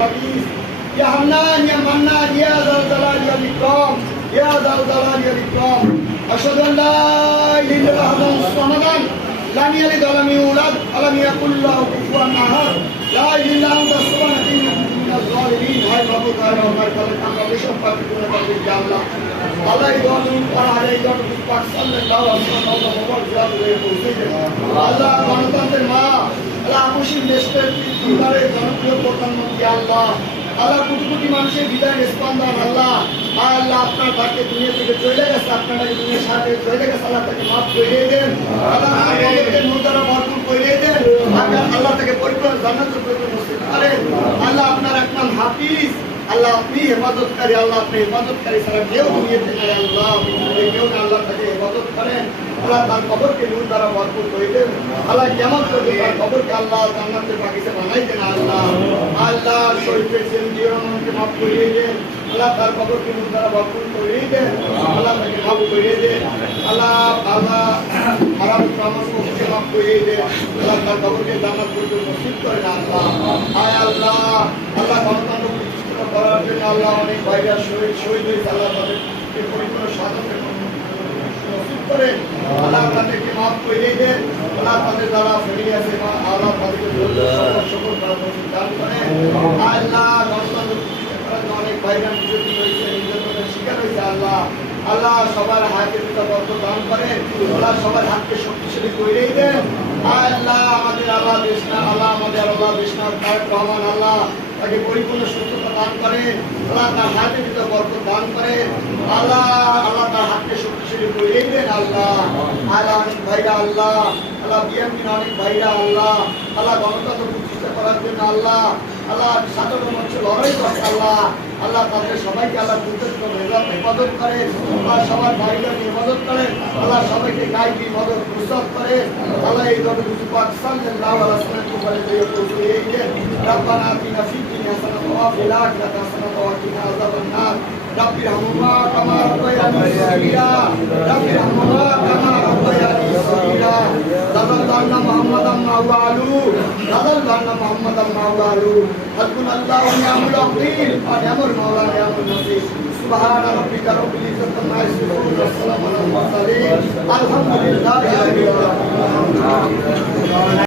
يا حنان يا منان يا ذا الجلال والإكرام يا ذا الجلال والإكرام أشهد أن لا إله إلا الله صمدا لم يلد ولم يولد ولم يكن له كفوا أحد لا إله إلا أنت سبحانك إني كنت من الظالمين هاي معبود هاي আমার কাছে আমরা বিশেষ পাপি করে থাকি যে আল্লাহ আল্লাহ ইদুন করা আলাই ইদুন পাক সাল্লাল্লাহু আলাইহি ওয়াসাল্লাম মোবারক জাত হয়ে পৌঁছে আল্লাহ গণতন্ত্রের মা আল্লাহ মুসলিম দেশের পরিবারের জনপ্রিয় প্রধানমন্ত্রী আল্লাহ আল্লাহ কোটি কোটি মানুষের হৃদয়ের স্পন্দন আল্লাহ আল্লাহ আপনার ভাগ্যে দুনিয়া থেকে চলে গেছে আপনারা দুনিয়ার সাথে চলে গেছে আল্লাহ তাকে মাফ করে দেন আল্লাহ তাকে মুদ্রা ভরপুর করে দেন আল্লাহ তাকে পরিপূর্ণ জান্নাতের পরিপূর্ণ নসিব করেন আল্লাহ আপনার এক নাম হাফিজ আল্লাহ আপনি হেফাজতকারী আল্লাহ আপনি হেফাজতকারী ছাড়া কেউ দুনিয়াতে নাই আল্লাহ কেউ না আল্লাহ তাকে হেফাজত করেন আল্লাহ তার কবরকে নূর দ্বারা ভরপুর করে দেন আল্লাহ কেমন করবে তার কবরকে আল্লাহ জান্নাতের বাগিচা বানাই দেন আল্লাহ আল্লাহ শরীফের জিন্দগিকে মাফ করিয়ে দেন আল্লাহ তার কবরকে নূর দ্বারা ভরপুর করিয়ে দেন আল্লাহ তাকে মাফ করিয়ে দেন আল্লাহ আল্লাহ হারাম কামকে মাফ করিয়ে দেন আল্লাহ তার কবরকে জান্নাত পর্যন্ত নসিব করেন আল্লাহ আয় আল্লাহ আল্লাহ গণতন্ত্র প্রতিষ্ঠা করার জন্য আল্লাহ অনেক ভাইরা শহীদ হয়েছে আল্লাহ তাদেরকে পরিপূর্ণ সাধনে নসিব করেন আল্লাহ তাদেরকে মাফ করিয়ে দেন আল্লাহ তাদের যারা ফ্যামিলি আছে আল্লাহ তাদেরকে সকল করার নসিব দান করেন আল্লাহ গণতন্ত্র প্রতিষ্ঠা করার জন্য অনেক ভাইরা নির্যাতিত হয়েছে নির্যাতনের শিকার হয়েছে আল্লাহ আল্লাহ সবার হাতে বর্ত দান করেন আল্লাহ সবার হাতকে শক্তিশালী করে দেন আল্লাহ আমাদের আল্লাহ দেশ না আল্লাহ আমাদের আল্লাহ দেশ না তারেক রহমান আল্লাহ তাকে পরিপূর্ণ সুস্থতা দান করেন আল্লাহ তার হাতে বর্ত দান করেন আল্লাহ আল্লাহ তার হাতকে শক্তিশালী করে দেন আল্লাহ আল্লাহ অনেক ভাইরা আল্লাহ আল্লাহ বিএনপির অনেক ভাইরা আল্লাহ আল্লাহ গণতন্ত্র প্রতিষ্ঠা করার জন্য আল্লাহ আল্লাহ সাধারণ মানুষের লড়াই করে আল্লাহ আল্লাহ তাদের সবাইকে আল্লাহ হেফাজত করেন আল্লাহ সবার ভাইদেরকে হেফাজত করেন আল্লাহ সবাইকে গাইবি মদত প্রস্তাব করেন আল্লাহ এই ধরনের পাক সাল্লাল্লাহু আলাইহি ওয়াসাল্লাম করে দিয়ে পৌঁছে দেন রব্বানা আতিনা ফিদ দুনিয়া হাসানাতাও ওয়া ফিল আখিরাতি হাসানাতাও ওয়া কিনা আযাবান নার রব্বি রহমহুমা কামা রাব্বায়ানি সগীরা রব্বি রহমহুমা কামা রাব্বায়ানি সগীরা দাদাল্লাহু মুহাম্মাদাম ওয়া আলু দাদাল্লাহু মুহাম্মাদাম ওয়া আলু হাসবুনাল্লাহু ওয়া নি'মাল ওয়াকিল ওয়া নি'মাল মাওলা নি'মাল নাসির সুবহান রাব্বিকা রাব্বিল ইজ্জাতি আম্মা ইয়াসিফুন ওয়া সালামুন আলাল মুরসালিন আলহামদুলিল্লাহি রাব্বিল আলামিন